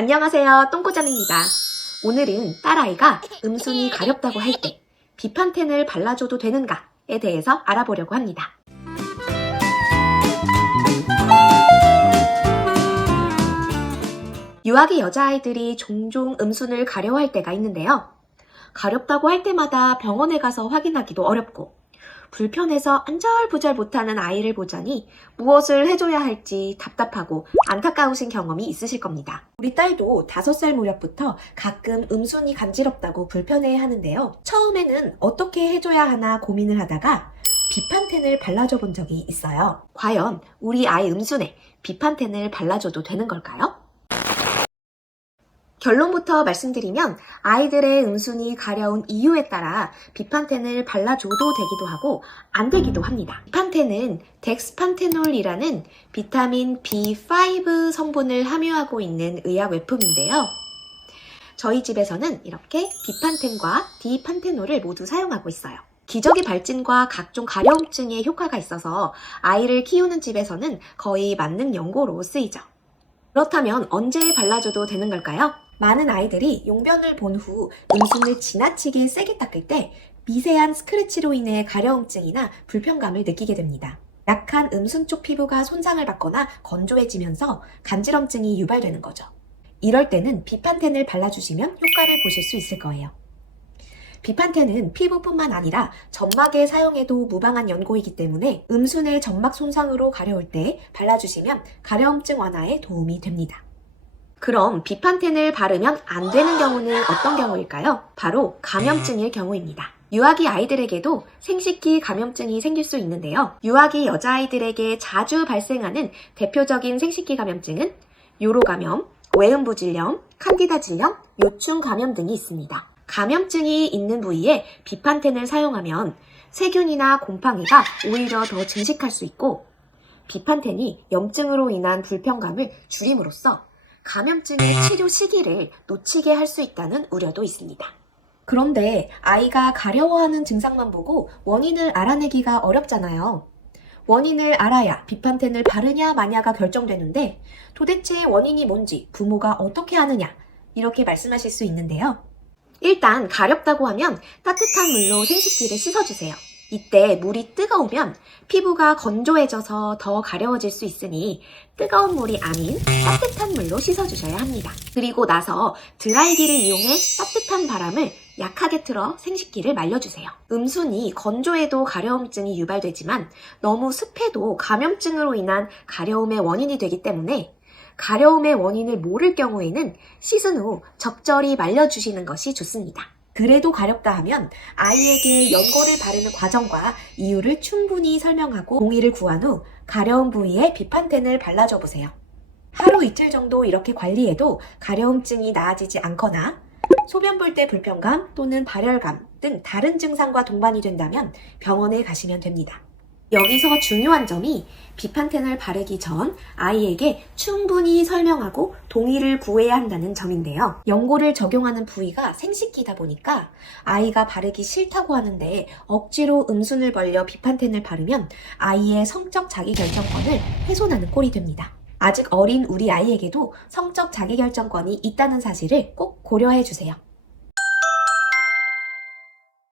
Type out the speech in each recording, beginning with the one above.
안녕하세요, 똥꼬잠입니다. 오늘은 딸아이가 음순이 가렵다고 할 때 비판텐을 발라줘도 되는가에 대해서 알아보려고 합니다. 유아기 여자아이들이 종종 음순을 가려워할 때가 있는데요. 가렵다고 할 때마다 병원에 가서 확인하기도 어렵고 불편해서 안절부절 못하는 아이를 보자니 무엇을 해줘야 할지 답답하고 안타까우신 경험이 있으실 겁니다. 우리 딸도 5살 무렵부터 가끔 음순이 간지럽다고 불편해해 하는데요. 처음에는 어떻게 해줘야 하나 고민을 하다가 비판텐을 발라줘 본 적이 있어요. 과연 우리 아이 음순에 비판텐을 발라줘도 되는 걸까요? 결론부터 말씀드리면 아이들의 음순이 가려운 이유에 따라 비판텐을 발라줘도 되기도 하고 안 되기도 합니다. 비판텐은 덱스판테놀이라는 비타민 B5 성분을 함유하고 있는 의약 외품인데요. 저희 집에서는 이렇게 비판텐과 디판테놀을 모두 사용하고 있어요. 기저귀 발진과 각종 가려움증에 효과가 있어서 아이를 키우는 집에서는 거의 만능 연고로 쓰이죠. 그렇다면 언제 발라줘도 되는 걸까요? 많은 아이들이 용변을 본 후 음순을 지나치게 세게 닦을 때 미세한 스크래치로 인해 가려움증이나 불편감을 느끼게 됩니다. 약한 음순 쪽 피부가 손상을 받거나 건조해지면서 간지럼증이 유발되는 거죠. 이럴 때는 비판텐을 발라주시면 효과를 보실 수 있을 거예요. 비판텐은 피부뿐만 아니라 점막에 사용해도 무방한 연고이기 때문에 음순의 점막 손상으로 가려울 때 발라주시면 가려움증 완화에 도움이 됩니다. 그럼 비판텐을 바르면 안 되는 경우는 어떤 경우일까요? 바로 감염증일 경우입니다. 유아기 아이들에게도 생식기 감염증이 생길 수 있는데요. 유아기 여자아이들에게 자주 발생하는 대표적인 생식기 감염증은 요로감염, 외음부질염, 칸디다 질염, 요충 감염 등이 있습니다. 감염증이 있는 부위에 비판텐을 사용하면 세균이나 곰팡이가 오히려 더 증식할 수 있고 비판텐이 염증으로 인한 불편감을 줄임으로써 감염증의 치료 시기를 놓치게 할 수 있다는 우려도 있습니다. 그런데 아이가 가려워하는 증상만 보고 원인을 알아내기가 어렵잖아요. 원인을 알아야 비판텐을 바르냐 마냐가 결정되는데 도대체 원인이 뭔지 부모가 어떻게 아느냐 이렇게 말씀하실 수 있는데요. 일단 가렵다고 하면 따뜻한 물로 생식기를 씻어주세요. 이때 물이 뜨거우면 피부가 건조해져서 더 가려워질 수 있으니 뜨거운 물이 아닌 따뜻한 물로 씻어주셔야 합니다. 그리고 나서 드라이기를 이용해 따뜻한 바람을 약하게 틀어 생식기를 말려주세요. 음순이 건조해도 가려움증이 유발되지만 너무 습해도 감염증으로 인한 가려움의 원인이 되기 때문에 가려움의 원인을 모를 경우에는 씻은 후 적절히 말려주시는 것이 좋습니다. 그래도 가렵다 하면 아이에게 연고를 바르는 과정과 이유를 충분히 설명하고 동의를 구한 후 가려운 부위에 비판텐을 발라줘 보세요. 하루 이틀 정도 이렇게 관리해도 가려움증이 나아지지 않거나 소변 볼 때 불편감 또는 발열감 등 다른 증상과 동반이 된다면 병원에 가시면 됩니다. 여기서 중요한 점이 비판텐을 바르기 전 아이에게 충분히 설명하고 동의를 구해야 한다는 점인데요. 연고를 적용하는 부위가 생식기다 보니까 아이가 바르기 싫다고 하는데 억지로 음순을 벌려 비판텐을 바르면 아이의 성적 자기결정권을 훼손하는 꼴이 됩니다. 아직 어린 우리 아이에게도 성적 자기결정권이 있다는 사실을 꼭 고려해 주세요.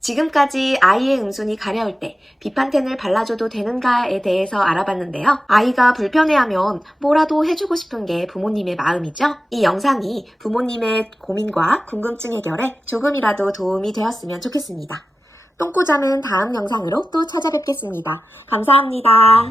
지금까지 아이의 음순이 가려울 때 비판텐을 발라줘도 되는가에 대해서 알아봤는데요. 아이가 불편해하면 뭐라도 해주고 싶은 게 부모님의 마음이죠. 이 영상이 부모님의 고민과 궁금증 해결에 조금이라도 도움이 되었으면 좋겠습니다. 똥꼬잠은 다음 영상으로 또 찾아뵙겠습니다. 감사합니다.